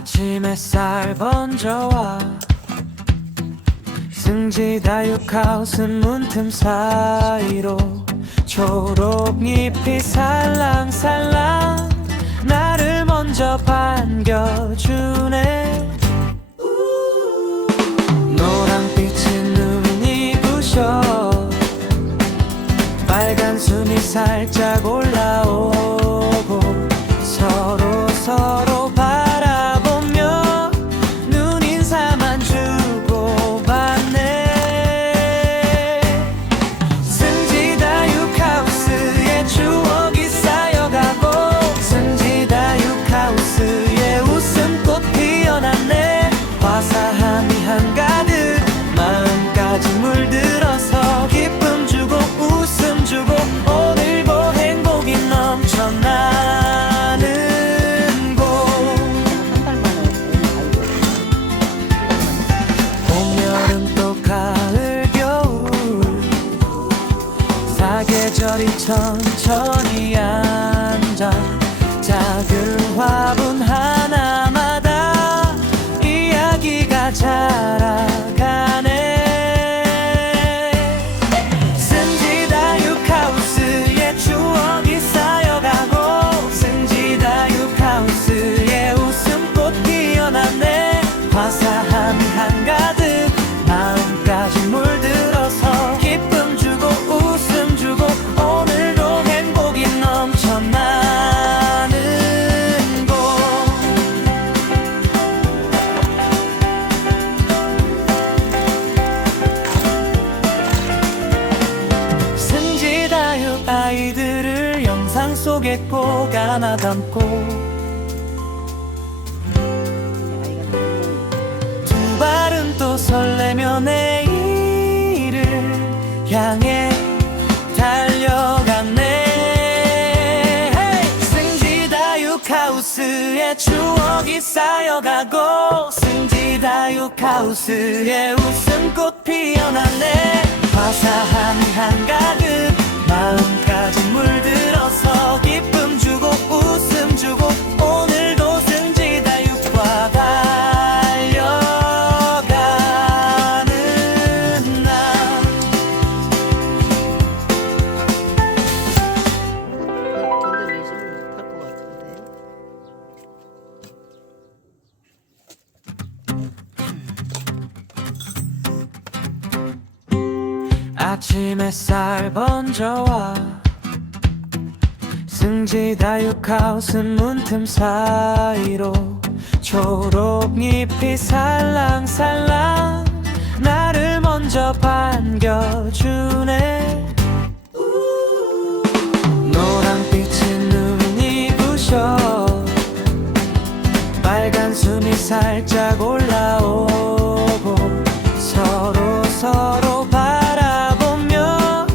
아침 햇살 번져와 승지다육하우스 문틈 사이로 초록잎이 살랑살랑 나를 먼저 반겨주네. 노랑빛이 눈이 부셔 빨간 숨이 살짝 올라오고 서로 바라보며 눈인사만 주고받네. 승지다육하우스의 추억이 쌓여가고 승지다육하우스의 웃음꽃 피어났네. 화사함이 한가득 마음까지 물들어서 기쁨 주고 웃음 주고 오늘도 행복이 넘쳐나는 곳. 봄, 여름 또 가을 겨울 사계절이 천천히 앉아 작은 화분 하나마다 이야기가 자라가네. 승지다육하우스의 추억이 쌓여가고 승지다육하우스의 웃음꽃 피어났네. 화사함이 한가득 마음까지 물들어서 기쁨 주고 웃음 주고 오늘도 행복이 넘쳐나는 곳. 승지다육 아이들을 영상 속에 꼭 안아 담고 두 발은 또 설레며 내일을 향해 달려갔네. hey! 승지다육하우스의 추억이 쌓여가고 승지다육하우스의 웃음꽃 피어났네. 화사함이 한가득 마음까지 물들어서 기쁨 주고 웃음 주고 오늘도 승지다육과 달려가는 나. 근데 내지는 못할 것 같은데. 아침 햇살 번져와 승지다육하우스 문틈 사이로 초록잎이 살랑살랑 나를 먼저 반겨주네. 노랑빛이 눈이 부셔 빨간 숨이 살짝 올라오고 서로 바라보며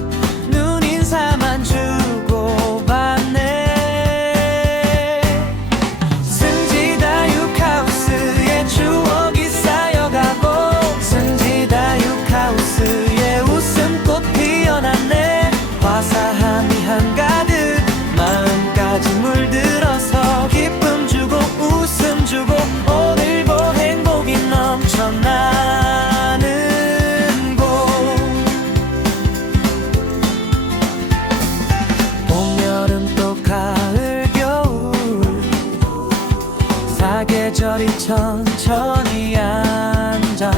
눈인사만 주고받네. 승지다육하우스의 추억이 쌓여가고 승지다육하우스의 웃음꽃 피어났네. 화사함이 한가득 마음까지 물들어서 기쁨 주고 웃음 주고 오늘도 행복이 넘쳐나는 곳. 봄, 여름 또 가을 겨울 사계절이 천천히 앉아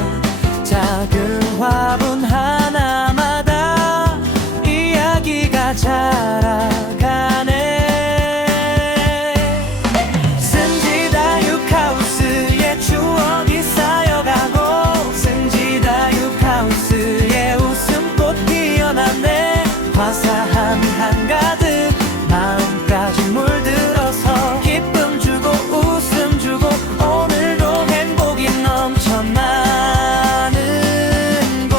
작은 화분 하나마다 이야기가 자라가네. 승지다육하우스의 추억이 쌓여가고 승지다육하우스의 웃음꽃 피어났네. 화사함이 한가득 마음까지 물들어서 기쁨 주고 웃음 주고 오늘도 행복이 넘쳐나는 곳.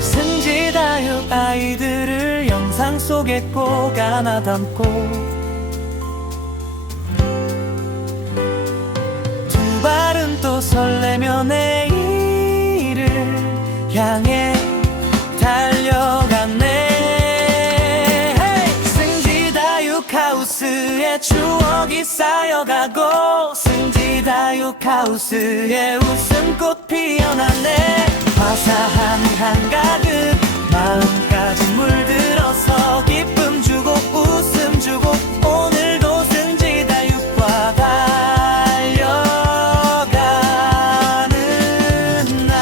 승지다육 아이들을 영상 속에 꼭 안아 담고 두 발은 또 설레며 내일을 향해 달려간 승지다육하우스의 추억이 쌓여가고 승지다육하우스의 웃음꽃 피어났네. 화사한 한가득 마음까지 물들어서 기쁨 주고 웃음 주고 오늘도 승지다육과 달려가는 날.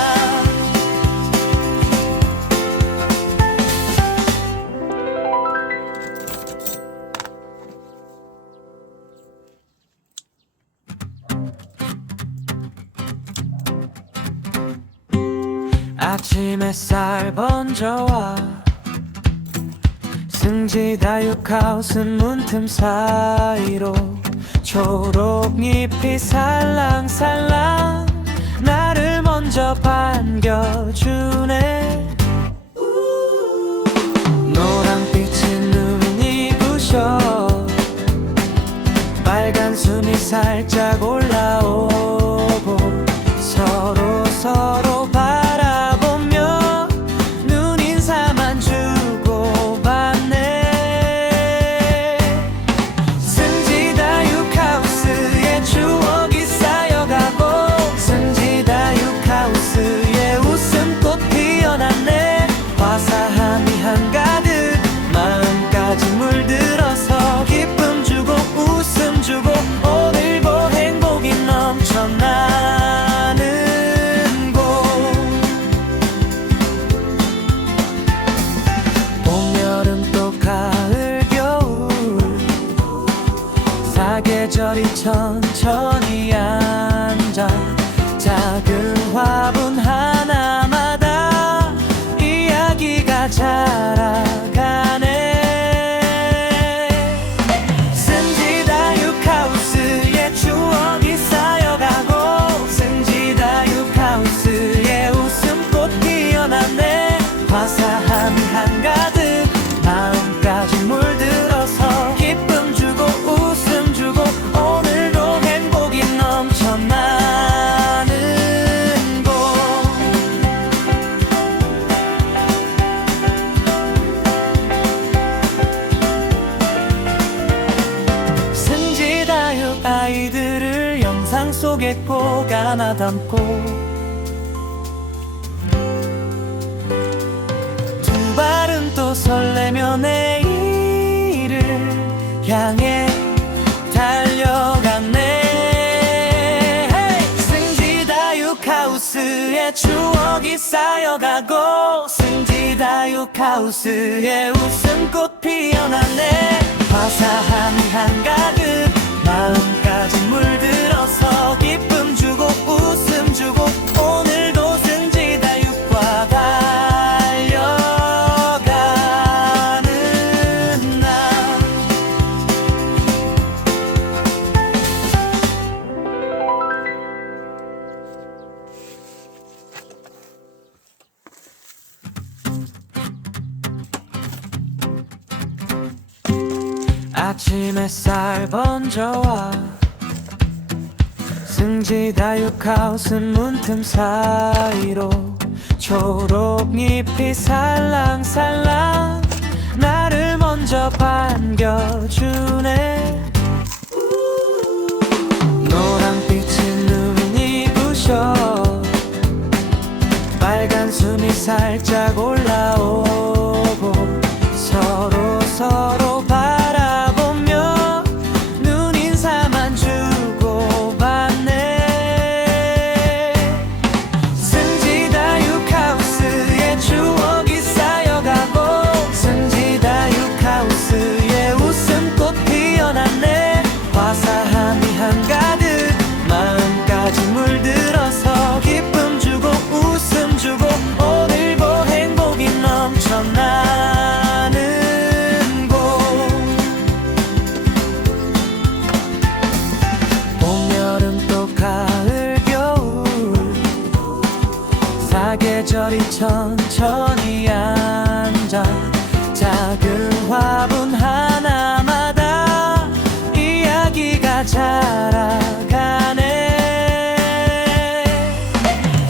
아침 햇살 번져와 승지다육하우스 문틈 사이로 초록잎이 살랑살랑 나를 먼저 반겨주네. 노랑빛이 눈이 부셔 빨간 숨이 살짝 올라오고 서로 바라보며 눈인사만 주고받네. 승지다육하우스의 추억이 쌓여가고 승지다육하우스의 웃음꽃 피어났네. 화사함이 한가득 마음까지 물들어서 기쁨 주고 웃음 주고 오늘도 행복이 넘쳐나는 곳. 봄, 여름 또 가을, 겨울 사계절이 천천히 앉아 작은 화분 하나마다 이야기가 자라가네. 승지다육하우스의 추억이 쌓여가고 승지다육하우스의 웃음꽃 피어났네. 화사함이 한가득 마음까지 물들어서 기쁨 주고 웃음 주고 오늘도 행복이 넘쳐나는 곳. 승지다육 아이들을 영상 속에 꼭 안아 담고 두 발은 또 설레며 내일을 향해 달려갔네. hey! 승지다육하우스의 추억이 쌓여가고 승지다육하우스의 웃음꽃 피어났네. 화사함이 한가득 마음까지 물들어서 기쁨 주고 웃음 주고 오늘도 승지다육과 달려가는 날. 아침 햇살 번져와 승지다육하우스 문틈 사이로 초록잎이 살랑살랑 나를 먼저 반겨주네. 노랑빛이 눈이 부셔 빨간 숨이 살짝 올라오고 서로 바라보며 눈인사만 주고받네. 승지다육하우스의 추억이 쌓여가고 승지다육하우스의 웃음꽃 피어났네. 화사함이 한가득 마음까지 물들어서 기쁨 주고 웃음 주고 오늘도 행복이 넘쳐나는 곳. 봄, 여름 또 가을, 겨울 사계절이 천천히 앉아 작은 화분 하나마다 이야기가 자라가네.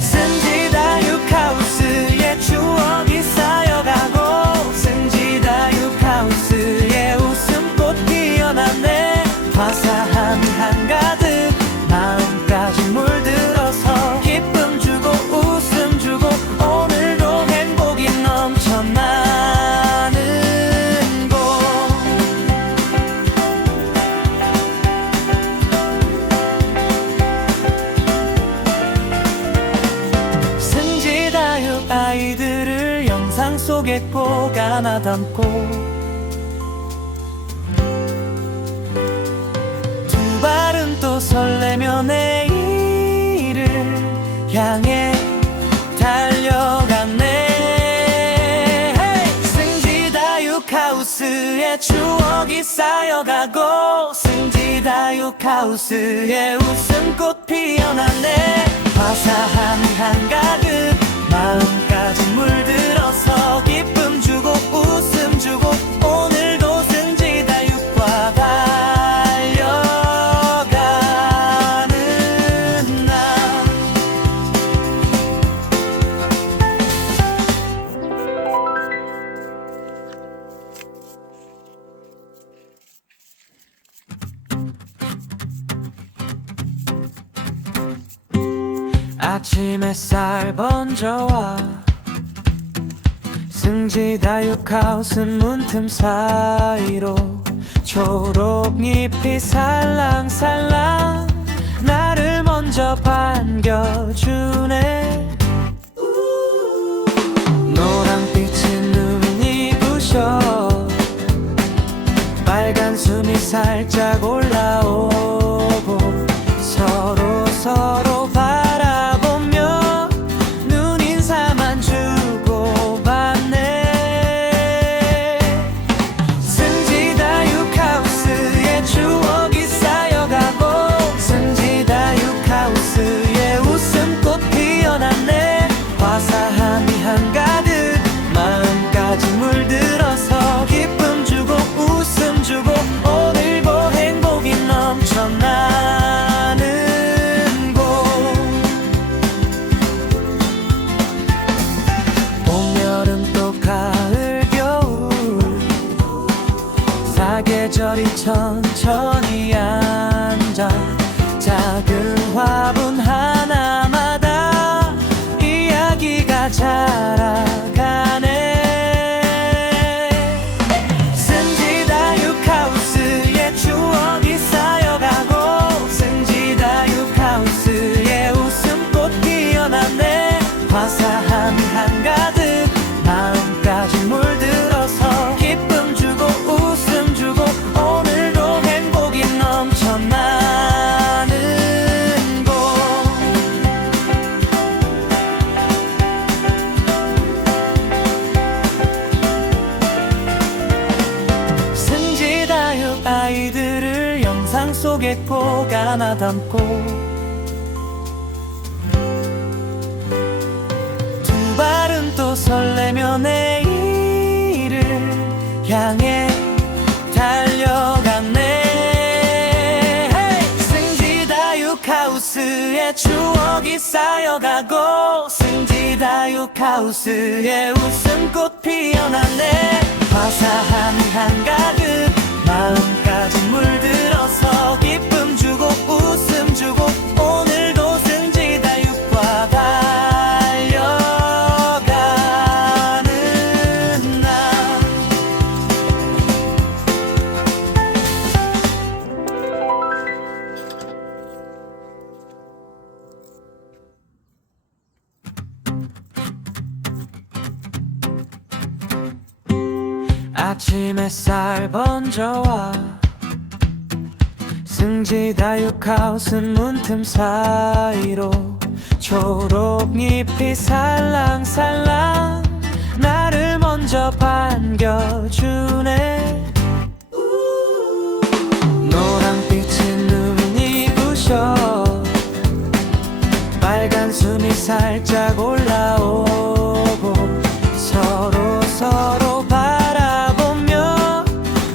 승지다육하우스의 추억이 쌓여가고 승지다육하우스의 웃음꽃 피어났네. 속에 꼭 안아 담고 두 발은 또 설레며 내일을 향해 달려갔네. 승지다육하우스의 추억이 쌓여가고 승지다육하우스의 웃음꽃 피어났네. 화사함이 한가득 마음까지 물들어서 기쁨 주고 웃음 주고 오늘도 승지다육과 달려가는 날. 아침 햇살 번져와 승지다육하우스 문틈 사이로 초록잎이 살랑살랑 나를 먼저 반겨주네. 노란빛이 눈이 부셔 빨간 숨이 살짝 올라오고 서로 바라보며 눈인사만 주고받네. 승지다육하우스의 추억이 쌓여가고 승지다육하우스의 웃음꽃 피어났네. 화사함이 한가득 마음까지 물들어서 기쁨 주고 웃음 주고 오늘도 행복이 넘쳐나는 곳. 봄, 여름 또 가을, 겨울 사계절이 천천히 앉아 작은 화분 하나마다 이야기가 자라가네. 승지다육하우스의 추억이 쌓여가고 승지다육하우스의 웃음꽃 피어났네. 화사함이 한가득 마음까지 물들어서 기쁨 주고 웃음 주고 오늘도 행복이 넘쳐나는 곳. 승지다육 아이들을 영상 속에 꼭 안아 담고 두 발은 또 설레며 내일을 향해 달려갔네. 승지다육하우스의 추억이 쌓여가고 승지다육하우스의 웃음꽃 피어났네. 화사함이 한가득 마음까지 물들어서 기쁨 주고 웃음 주고 오늘도 승지다육과 달려가는 날. 아침 햇살 번져와 승지다육하우스 문틈 사이로 초록잎이 살랑살랑 나를 먼저 반겨주네. 노란빛이 눈이 부셔 빨간 숨이 살짝 올라오고 서로 바라보며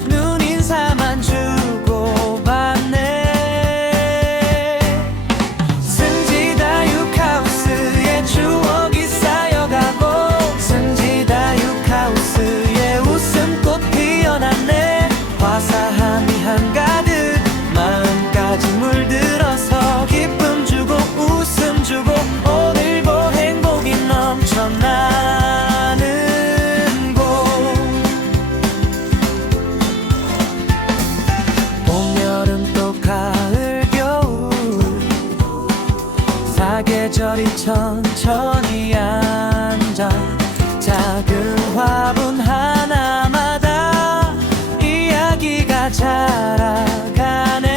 눈인사만 주고받네. 승지다육하우스의 추억이 쌓여가고 승지다육하우스의 웃음꽃 피어났네. 화사함이 한가득 마음까지 물들어서 기쁨 주고 웃음 주고 오늘도 행복이 넘쳐나는 곳. 봄, 여름 또 가을, 겨울 사계절이 천천히 앉아 작은 화분 하나마다 이야기가 자라가네.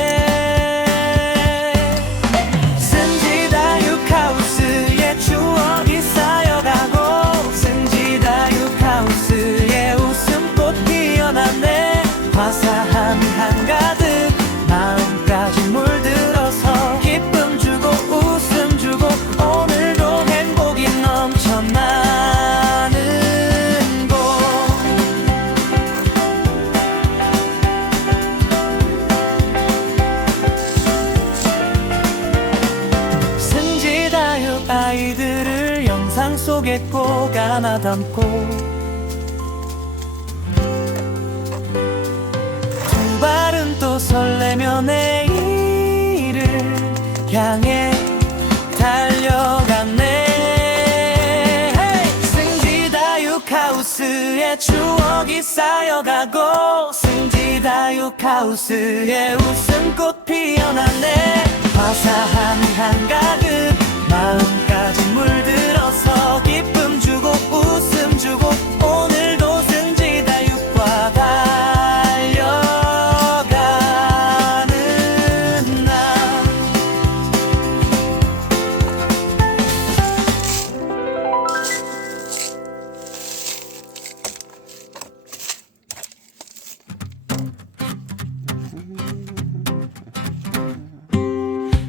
승지다육하우스의 추억이 쌓여가고 승지다육하우스의 웃음꽃 피어났네. 화사함이 한가득 마음까지 물들어서 기쁨 주고 웃음 주고 오늘도 행복이 넘쳐나는 곳. 승지다육 아이들을 영상 속에 꼭 안아 담고 두 발은 또 설레며 내일을 향해 달려갔네. 승지다육하우스의 추억이 쌓여가고 승지다육하우스의 웃음꽃 피어났네. 화사함이 한가득 마음까지 물들어서 기쁨 주고 웃음 주고 오늘도 승지다육과 달려가는 날.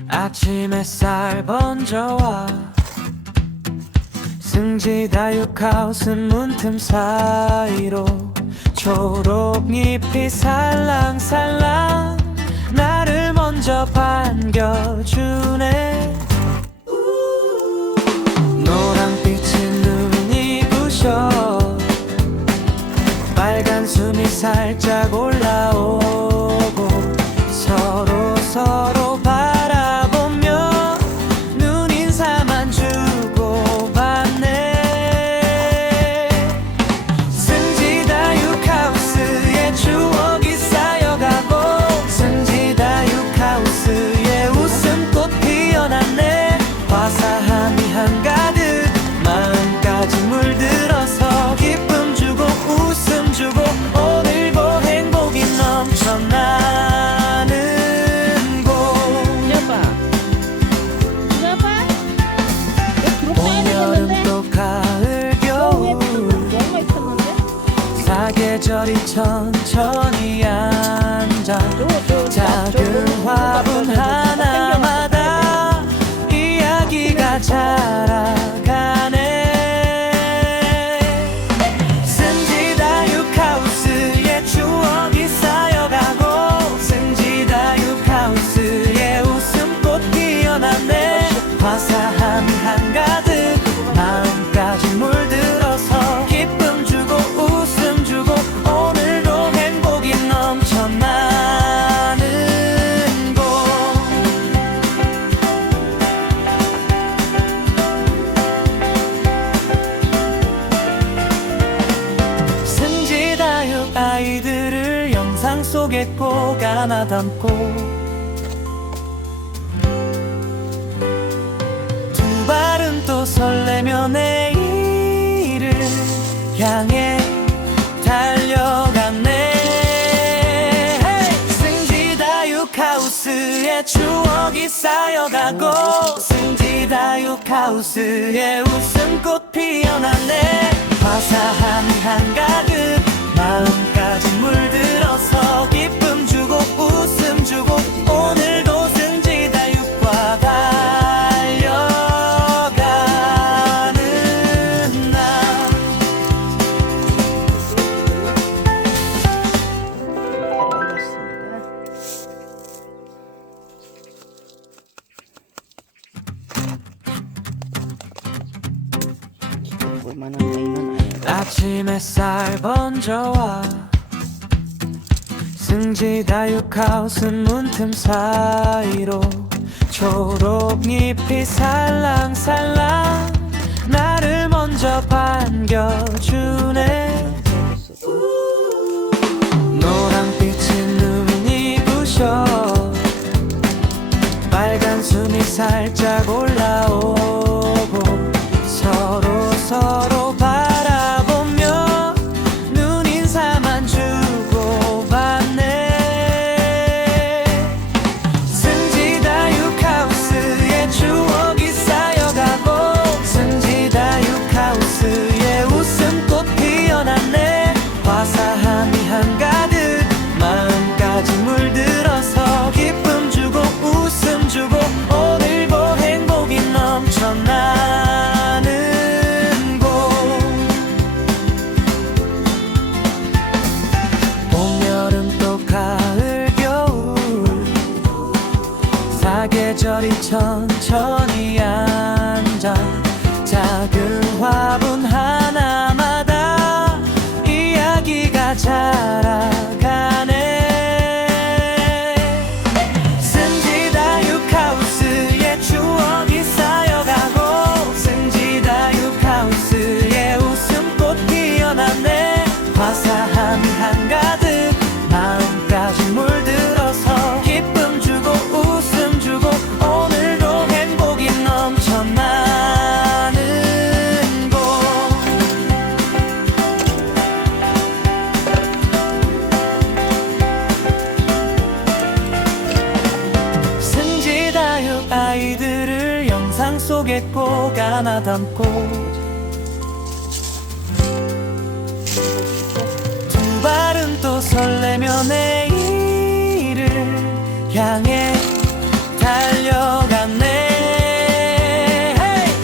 아침 햇살 번져와 승지다육하우스 문틈 사이로 초록잎이 살랑살랑 나를 먼저 반겨주네. 노란빛이 눈이 부셔 빨간 숨이 살짝 올라오고 서로 바라보며 눈인사만 주고받네. 승지다육하우스의 추억이 쌓여가고 승지다육하우스의 웃음꽃 피어났네. 화사함이 한가득 마음까지 물들어서 기쁨 주고 웃음 주고 오늘도 행복이 넘쳐나는 곳. 봄, 여름 또 가을 겨울 사계절이 천천히 앉아 작은 화분 하나마다 이야기가 자라가네. 승지다육하우스의 추억이 쌓여가고 승지다육하우스의 웃음꽃 피어났네. 화사함이 한가득 마음까지 물들어서 기쁨 주고 웃음 주고 오늘도 행복이 넘쳐나는 곳. 승지다육 아이들을 영상 속에 꼭 안아 담고 두 발은 또 설레며 내일을 향해 달려갔네. 승지다육하우스의 추억이 쌓여가고 승지다육하우스의 웃음꽃 피어났네. 화사함이 한가득 마음까지 물들어서 기쁨 주고 웃음 주고 오늘도 승지다육과 달려가는 날. 볼만한 아이는 아니고 아침 햇살 번져와 승지다육하우스 문틈 사이로 초록잎이 살랑살랑 나를 먼저 반겨주네. 노란빛이 눈이 부셔 빨간 숨이 살짝 올라오고 서로 바라보며 하나 담고 두 발은 또 설레며 내일을 향해 달려갔네.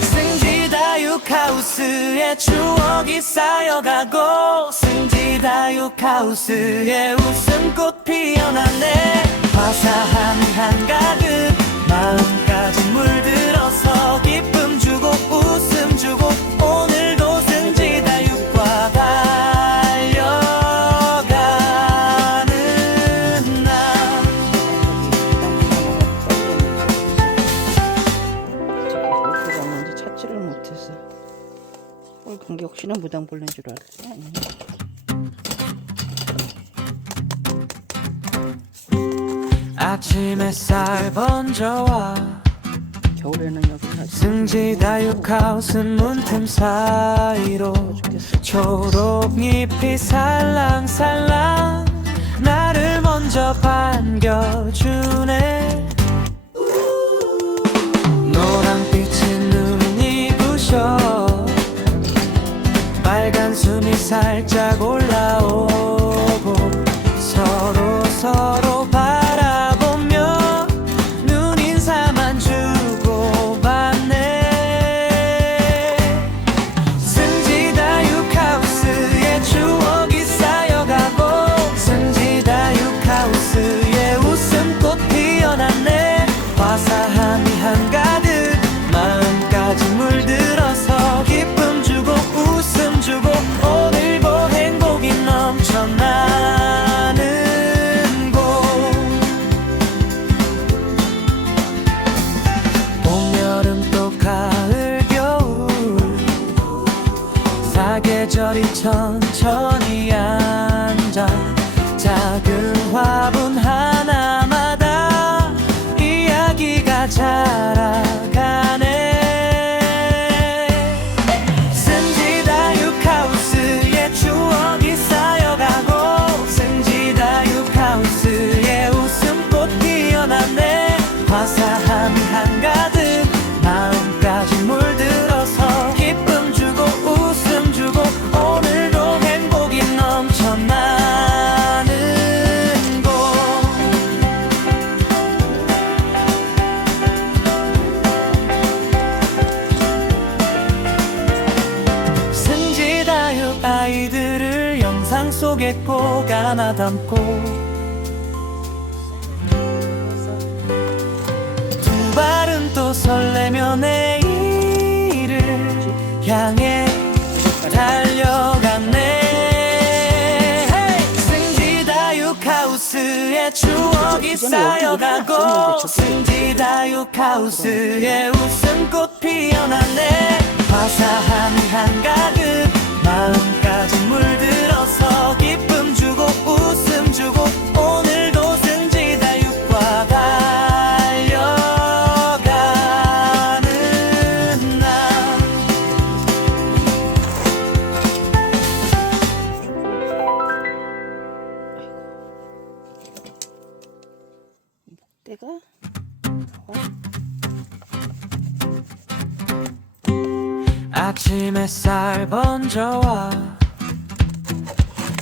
승지다육하우스의 추억이 쌓여가고 승지다육하우스의 웃음꽃 피어났네. 화사함이 한가득 마음까지 물들어서 기쁨 주고 웃음 주고 오늘도 승지다육과 달려가는 날. 어디가 없는지 찾지를 못해서 간게 혹시나 무당벌레인 줄 알았어. 아침 햇살 번져와 겨울에는 여기 승지다육하우스 문틈 사이로 초록잎이 살랑살랑 나를 먼저 반겨주네. 노란빛이 눈이 부셔 빨간 숨이 살짝 올라오고 서로 바라보며 눈인사만 주고받네. 승지다육하우스의 추억이 쌓여가고 승지다육하우스의 웃음꽃 피어났네. 화사함이 한가득 마음까지 물들어서 기쁨 주고 웃음 주고 오늘도 행복이 넘쳐나는 곳. 봄, 여름 또 가을, 겨울 사계절이 천천히 앉아 작은 화분 하나마다 이야기가 자라가네. 승지다육하우스의 추억이 쌓여가고 승지다육하우스의 웃음꽃 피어났네. 화사함이 한가득 마음까지 물들어서 기쁨 주고 웃음 주고 오늘도 행복이 넘쳐나는 곳. 승지다육 아이들을 영상 속에 꼭 안아 담고 두 발은 또 설레며 내일을 향해 달려갔네. 승지다육하우스의 추억이 쌓여가고 승지다육하우스의 웃음꽃 피어났네. 화사함이 한가득 마음까지 물들어서 기쁨 주고 웃음 주고 오늘도 승지다육과 달려가는 날. 때가 아침 햇살 번져와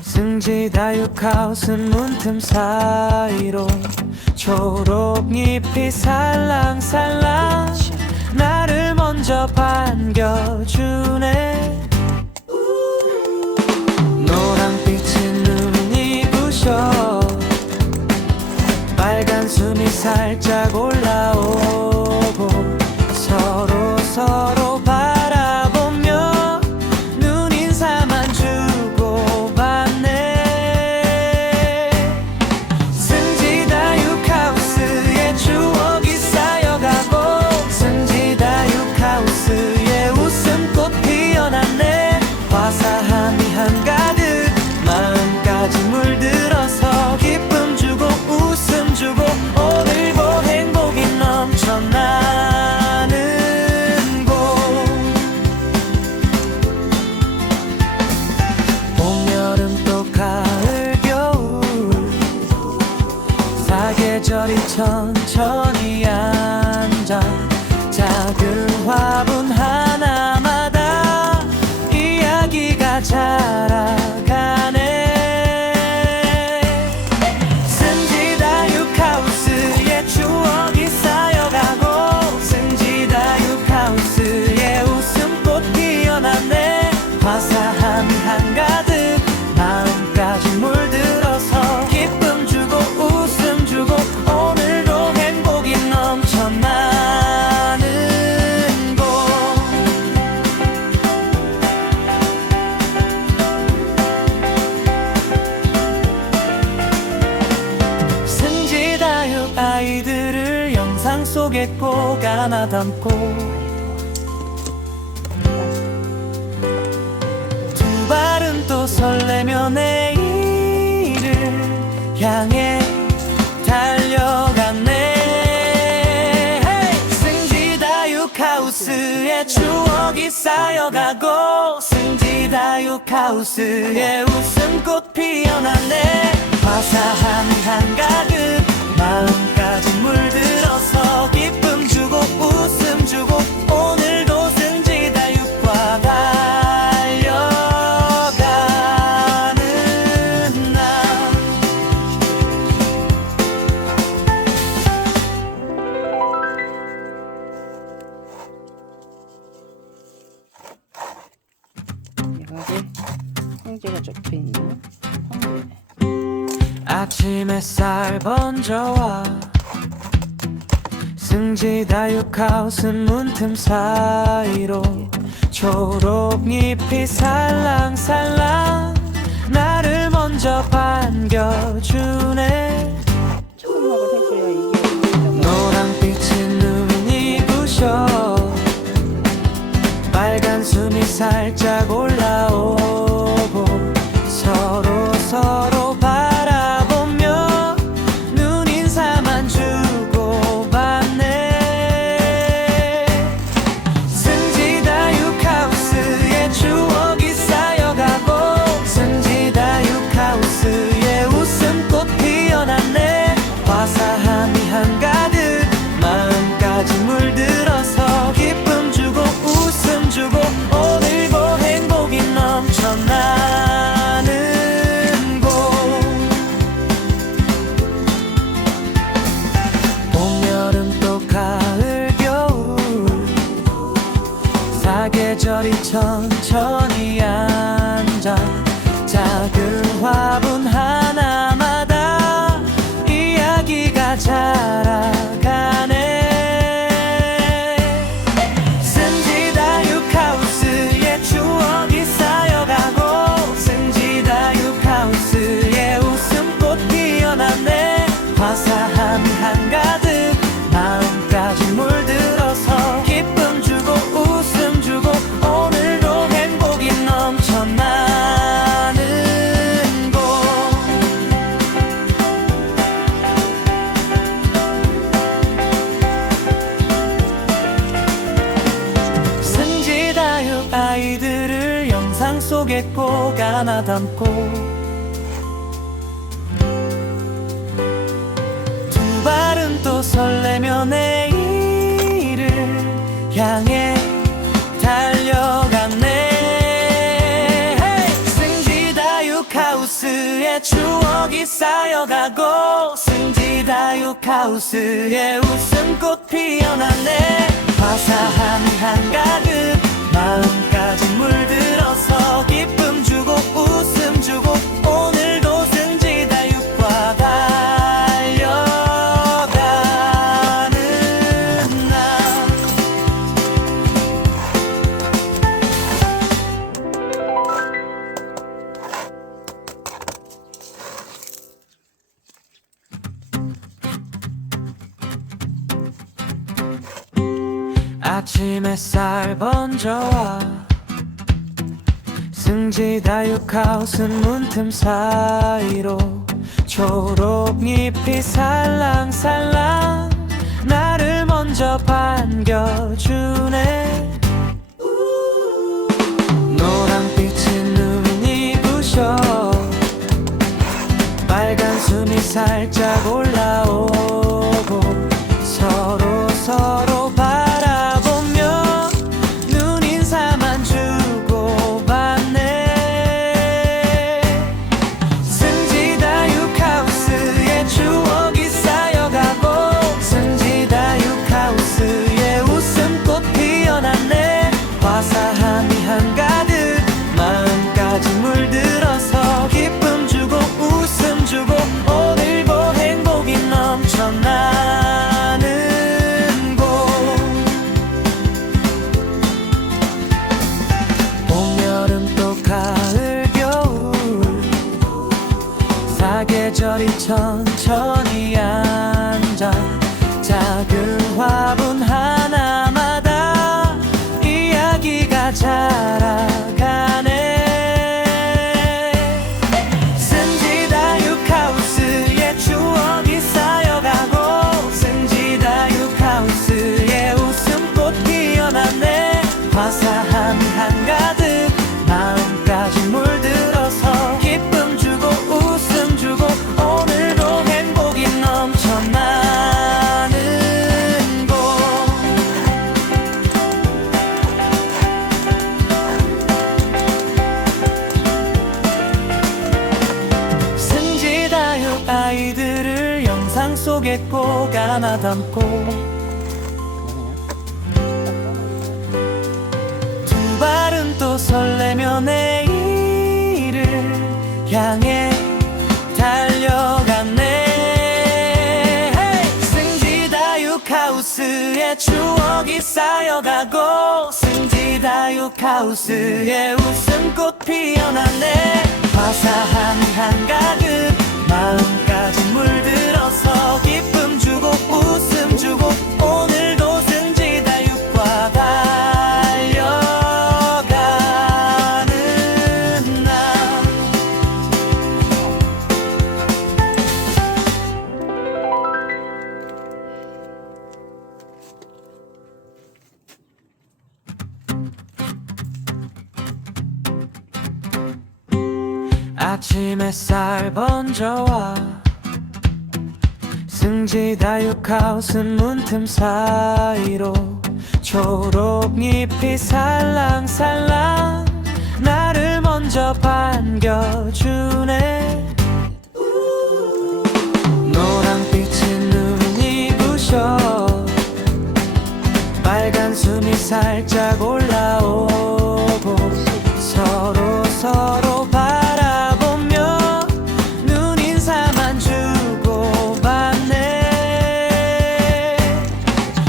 승지다육하우스 문틈 사이로 초록잎이 살랑살랑 나를 먼저 반겨주네. 노란빛이 눈이 부셔 빨간 숨이 살짝 올라오고 서로 바라보며 눈인사만 주고받네. 승지다육하우스의 추억이 쌓여가고 승지다육하우스의 웃음꽃 피어났네. 화사함이 한가득 마음까지 물들어서 기쁨 주고 웃음 주고 오늘도 행복이 넘 하나 담고 두 발은 또 설레며 내일을 향해 달려갔네. 승지다육하우스의 추억이 쌓여가고 승지다육하우스의 웃음꽃 피어났네. 화사함이 한가득 마음까지 물들어서 기쁨 주고 웃음 주고 오늘도 승지다육과 달려가는 날. 여기 황제가 적혀있나? 황제. 아침 햇살 번져와 승지다육하우스 문틈 사이로 초록잎이 살랑살랑 나를 먼저 반겨주네. 처음하고 해줘야 이게 노랑빛이 눈이 부셔 빨간 숨이 살짝 올라오고 서로 바라보며 눈인사만 주고받네. 승지다육하우스의 추억이 쌓여가고 승지다육하우스의 웃음꽃 피어났네. 화사함이 한가득 마음까지 물들어서 기쁨 주고 웃음 주고 오늘도 행복이 넘쳐나는 곳. 봄, 여름 또 가을, 겨울 사계절이 천천히 앉아 작은 화분 하나마다 이야기가 자라가네. 승지다육하우스의 추억이 쌓여가고 승지다육하우스의 웃음꽃 피어났네. 화사함이 한가득 마음까지 물들어서 기쁨 주고 웃음 주고 오늘도 행복이 넘쳐나는 곳. 승지다육 아이들을 영상 속에 꼭 안아 담고 두 발은 또 설레며 내일을 향해 달려갔네. 승지다육하우스의 추억이 쌓여가고 승지다육하우스의 웃음꽃 피어났네. 화사함이 한가득 마음까지 물들어서 기쁨 주고 웃음 주고 오늘도 승지다육과 달려가는 날. 아침 햇살 번져와 승지다육하우스 문틈 사이로 초록잎이 살랑살랑 나를 먼저 반겨주네. 노랑빛이 눈이 부셔 빨간 숨이 살짝 올라오고 서로 바라보며 눈인사만 주고받네. 승지다육하우스의 추억이 쌓여가고 승지다육하우스의 웃음꽃 피어났네. 화사함이 한가득 마음까지 물들어서 기쁨 주고 웃음 주고 오늘도 행복이 넘쳐나는 곳. 봄, 여름 또 가을, 겨울 사계절이 천천히 앉아 작은 화분 하나 이야기가 자라가네. 승지다육하우스의 추억이 쌓여가고 승지다육하우스의 웃음꽃 피어났네. 화사함이 한가득 마음까지 물들어서 기쁨 주고 웃음 주고 오늘도 행복이 넘쳐나는 곳. 승지다육 아이들을 영상 속에 꼭 안아 담고 발은 또 설레며 내일을 향해 달려갔네. 승지다육하우스의 추억이 쌓여가고 승지다육하우스의 웃음꽃 피어났네. 화사함이 한가득 마음까지 물들어서 기쁨 주고 웃음 주고 오늘도 승지다육과 아침 햇살 번져와 승지다육하우스 문틈 사이로 초록잎이 살랑살랑 나를 먼저 반겨주네. 노랑빛은 눈이 부셔 빨간 숨이 살짝 올라오고 서로 바라보며 눈인사만 주고받네.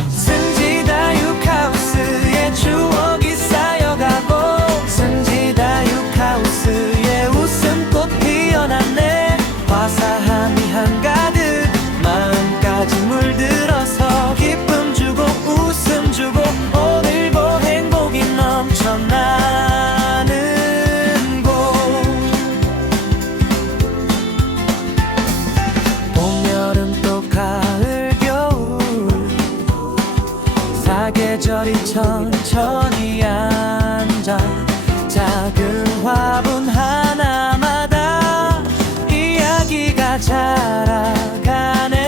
승지다육하우스의 추억이 쌓여가고 승지다육하우스의 웃음꽃 피어났네. 화사함이 한가득 마음까지 물들어서 기쁨 주고 웃음 주고 오늘도 행복이 넘쳐나는 곳. 봄, 여름 또 가을, 겨울 사계절이 천천히 앉아 작은 화분 하나마다 이야기가 자라가네.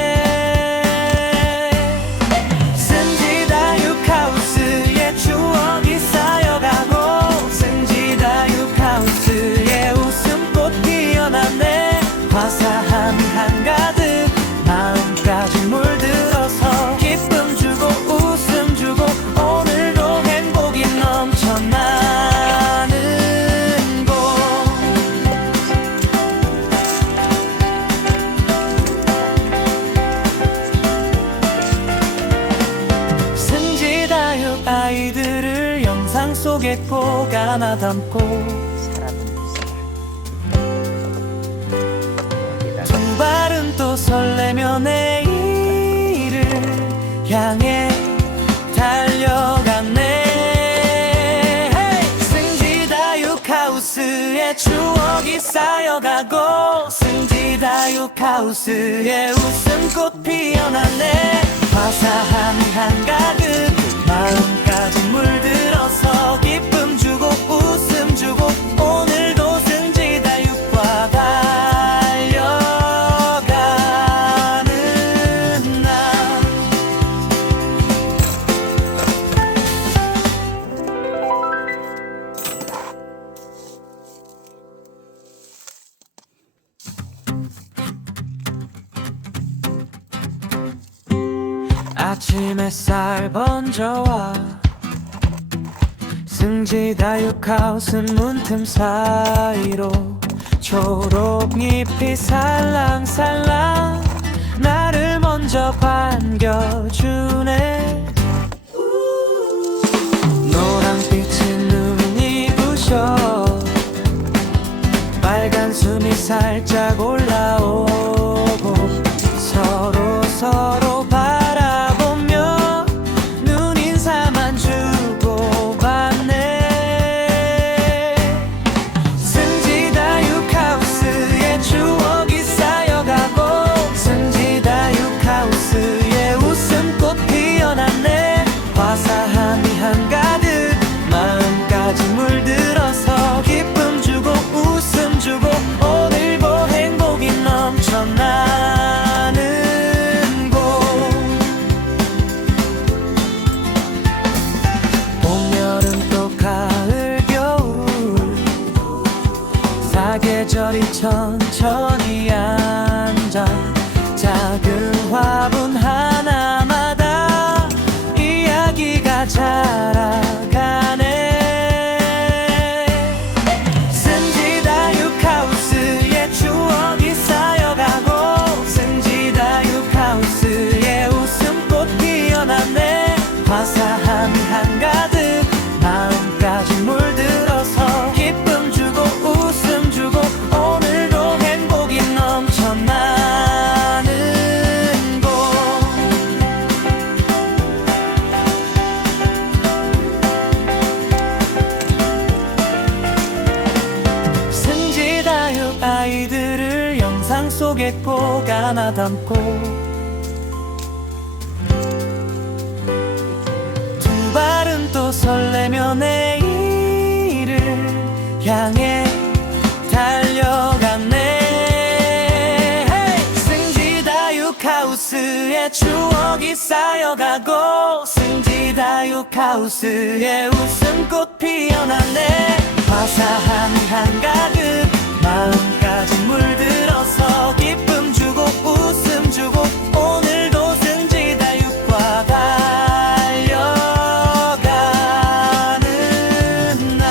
승지다육하우스의 추억이 쌓여가고 승지다육하우스의 웃음꽃 피어났네. 화사함이 한가득 마음까지 물들어서 기쁨 주고 웃음 주고 오늘도 행복이 넘쳐나는 곳. 승지다육 아이들을 영상 속에 꼭 안아 담고 두 발은 또 설레며 내일을 향해 달려갔네. 승지다육하우스의 추억이 쌓여가고 승지다육하우스의 웃음꽃 피어났네. 화사함이 한가득 마음까지 물들어서 기쁨 주고 웃음 주고 오늘도 승지다육과 달려가는 날. 아침 햇살 번져와 승지다육하우스 문틈 사이로 초록잎이 살랑살랑 나를 먼저 반겨주네. 노랑빛은 눈이 부셔 빨간 숨이 살짝 올라오고 서로 바라보며 눈인사만 주고받네. 천천히 앉아 작은 화분 하나마다 이야기가 자라가네. 승지다육하우스의 추억이 쌓여가고 승지다육하우스의 웃음꽃 피어났네. 화사함이 한가득 마음까지 물들어서 기쁨 주고 웃음 주고 오늘도 행복이 넘쳐나는 곳. 승지다육 아이들을 영상 속에 꼭 안아 담고 두 발은 또 설레며 내일을 향해 달려갔네. 승지다육하우스의 추억이 쌓여가고 승지다육하우스의 웃음꽃 피어났네. 화사함이 한가득 마음까지 물들어서 기쁨 주고 웃음 주고 오늘도 승지다육과 달려가는 날.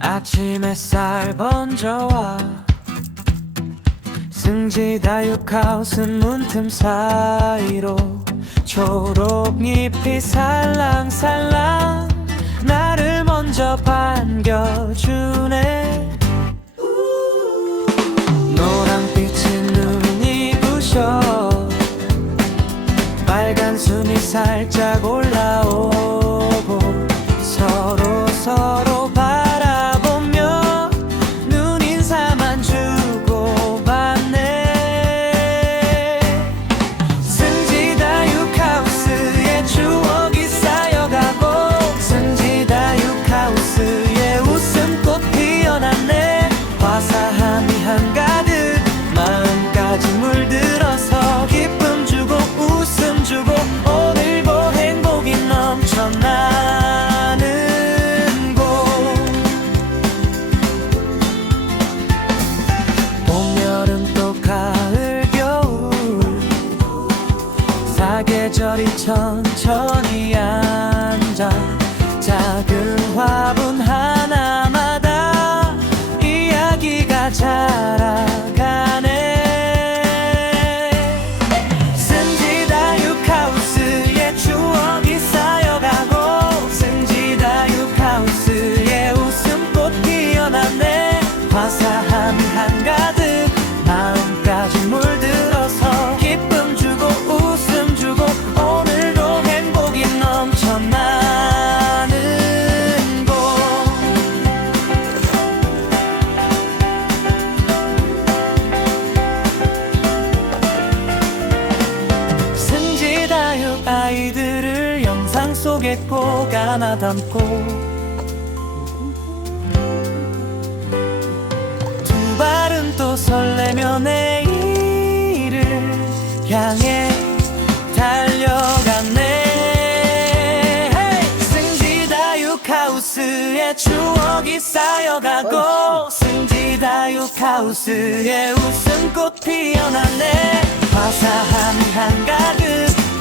아침 햇살 번져와 승지다육하우스 문틈 사이로 초록잎이 살랑살랑 나를 먼저 반겨주네. 노랑빛이 눈이 부셔 빨간 숨이 살짝 올라오고 서로 바라보며 눈인사만 주고받네. 승지다육하우스의 추억이 쌓여가고 승지다육하우스의 웃음꽃 피어났네. 화사함이 한가득 마음까지 물들어서 기쁨 주고 웃음 주고 오늘도 행복이 넘쳐나는 곳. 봄, 여름 또 가을, 겨울 사계절이 천천히 앉아 작은 화분 하나마다 이야기가 자라가네. 승지다육하우스의 추억이 쌓여가고 승지다육하우스의 웃음꽃 피어났네. 화사함이 한가득 마음까지 물들어서 기쁨 주고 웃음 주고 오늘도 행복이 넘쳐나는 곳. 승지다육 아이들을 영상 속에 꼭 안아 담고 두 발은 또 설레며 내일을 향해 달려갔네. 승지다육하우스의 추억이 쌓여가고 승지다육하우스의 웃음꽃 피어났네. 화사함이 한가득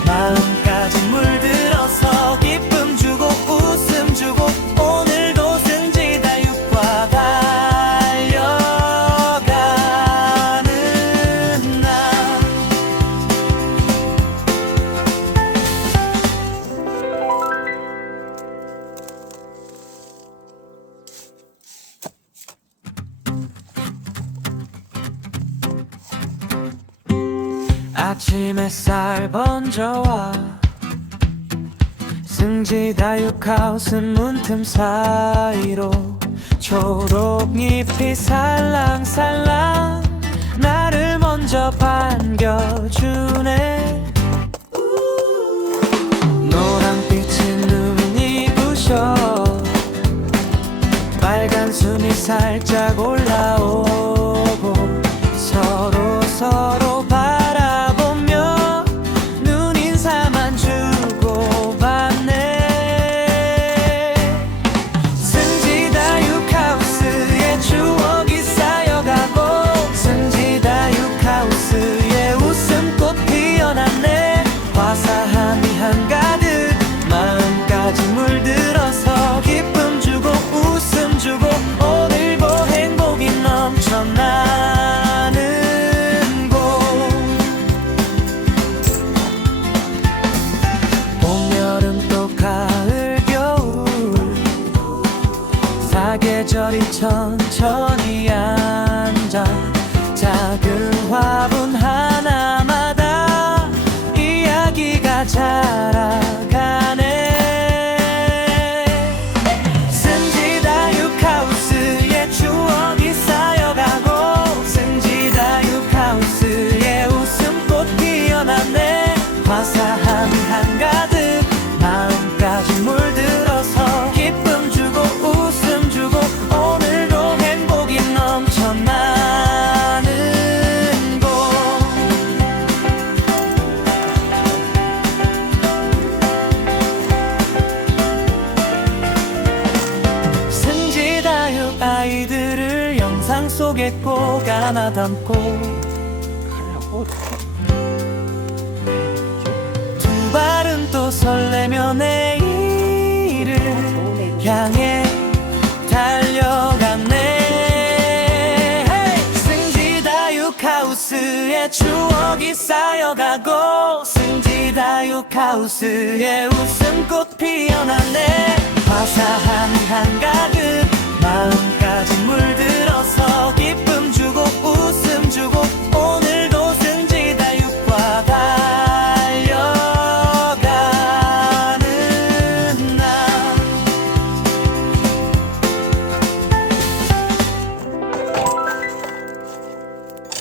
마음까지 물들어서 기쁨 주고 웃음 주고 오늘도 승지다육과 달려가는 날. 아침 햇살 번져와 승지다육하우스 문틈 사이로 초록잎이 살랑살랑 나를 먼저 반겨주네. 노랑빛이 눈이 부셔 빨간 숨이 살짝 올라오고 사계절이 천천히 앉아 작은 화분 하나마다 이야기가 자라가네. 승지다육하우스의 추억이 쌓여가고 승지다육하우스의 웃음꽃 피어났네. 화사함이 한가득 마음까지 물들어서 기쁨 주고 웃음 주고 오늘도 행복이 넘쳐나는 곳. 승지다육 아이들을 영상 속에 꼭 안아 담고 가라고 두 발은 또 설레며 내일을 향해 달려갔네. 승지다육하우스의 추억이 쌓여가고 승지다육하우스의 웃음꽃 피어났네. 화사함이 한가득 마음까지 물들어서 기쁨 주고 웃음 주고 오늘도 승지다육과 달려가는 날.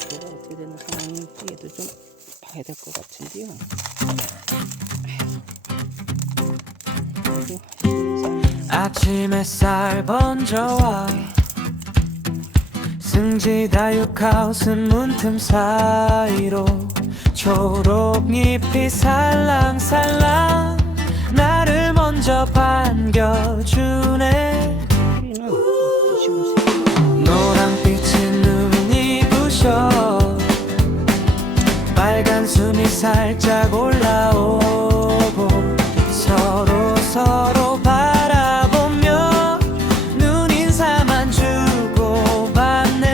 내가 어떻게 되는 상황인지 얘도 좀 봐야 될 것 같은데요. 아침 햇살 번져와 승지다육하우스 문틈 사이로 초록잎이 살랑살랑 나를 먼저 반겨주네. 소리는 드시고 노란빛이 눈이 부셔 빨간 숨이 살짝 올라오고 서로 바라보며 눈인사만 주고받네.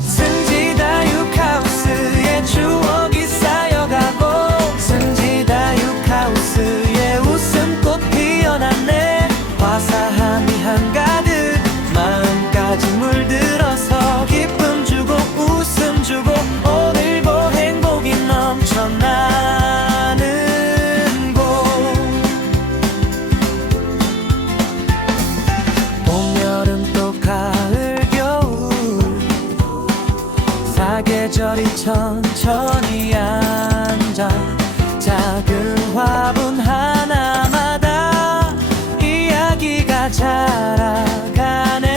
승지다육하우스의 추억이 쌓여가고 승지다육하우스의 웃음꽃 피어났네. 화사함이 한가득 마음까지 물들어서 기쁨 주고 웃음 주고 오늘도 행복이 넘쳐나는 곳. 봄, 여름 또 가을, 겨울 사계절이 천천히 앉아 작은 화분 하나마다 이야기가 자라가네.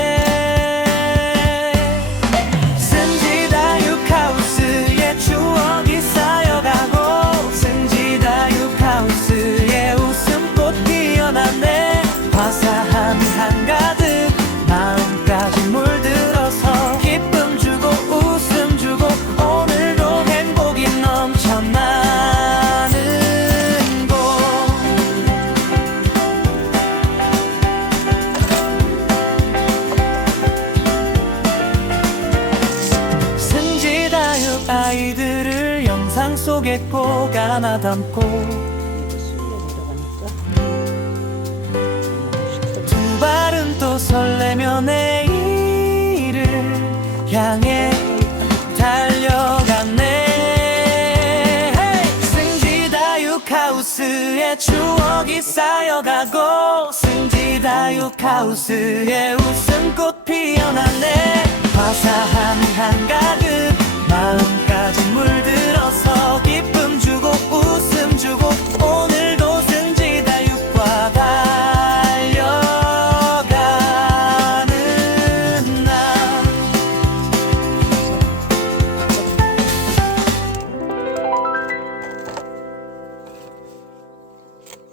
승지다육하우스의 추억이 쌓여가고 승지다육하우스의 웃음꽃 피어났네. 화사함이 한가득 마음까지 물들어서 기쁨 주고 웃음 주고 오늘도 행복이 넘쳐나는 곳. 승지다육 아이들을 영상 속에 꼭 안아 담고 얘도 쓸려 내려가니까 두 발은 또 설레며 내일을 향해 달려갔네. 승지다육하우스의 추억이 쌓여가고 승지다육하우스의 웃음꽃 피어났네. 화사함이 한가득 마음까지 물들어서 기쁨 주고 웃음 주고 오늘도 승지다육과 달려가는 날.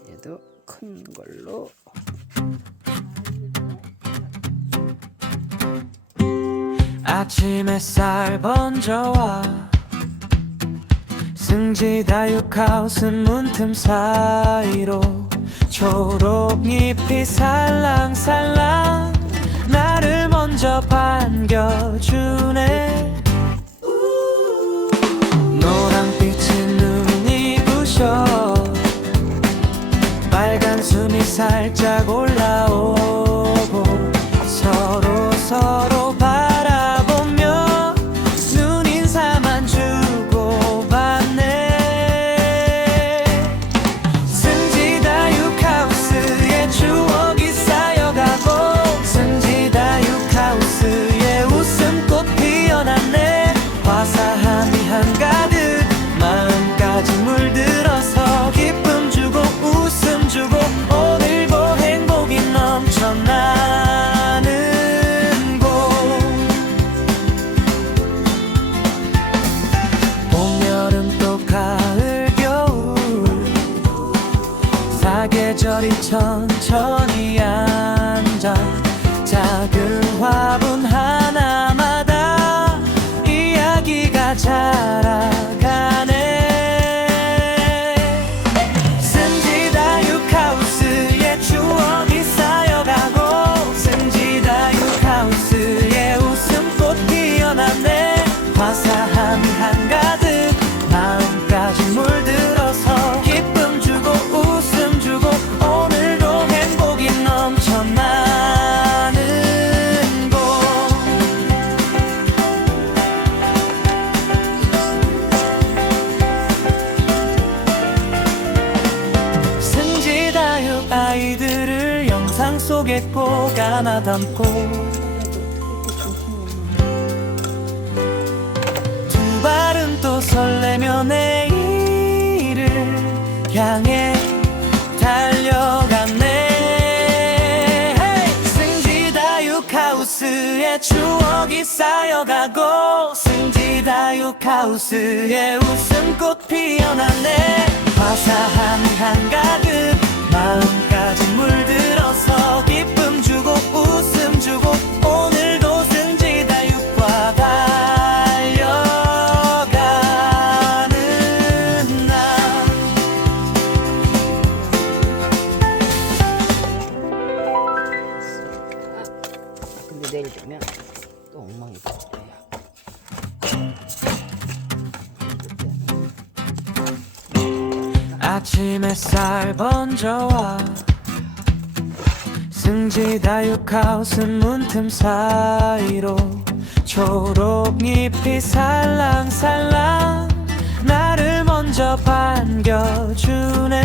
얘도 큰 걸로 아침 햇살 번져와 승지다육하우스 문틈 사이로 초록잎이 살랑살랑 나를 먼저 반겨주네. 노란빛이 눈이 부셔 빨간 숨이 살짝 올라오고 서로 바라보며 눈인사만 주고받네. 승지다육하우스의 추억이 쌓여가고 승지다육하우스의 웃음꽃 피어났네. 화사함이 한가득 마음까지 물들어서 기쁨 주고 웃음 주고 오늘도 행복이 넘쳐나는 곳. 봄, 여름 또 가을, 겨울 사계절이 천천히 앉아 작은 화분 하나마다 이야기가 자라가네. 승지다육하우스의 추억이 쌓여가고 승지다육하우스의 웃음꽃 피어났네. 화사함이 한가득 마음까지 물들어서 기쁨 주고 웃음 주고 오늘도 행복이 넘쳐나는 곳. 승지다육 아이들을 영상 속에 꼭 안아 담고 두 발은 또 설레며 내일을 향해 달려갔네. 승지다육하우스의 추억이 쌓여가고 승지다육하우스의 웃음꽃 피어났네. 화사함이 한가득 마음까지 물들어서 기쁨 주고 웃음 주고 오늘도 승지다육과 달려가는 날. 근데 내일 되면 또 엉망이 될 거야. 아침 햇살 번져와 승지다육하우스 문틈 사이로 초록잎이 살랑살랑 나를 먼저 반겨주네.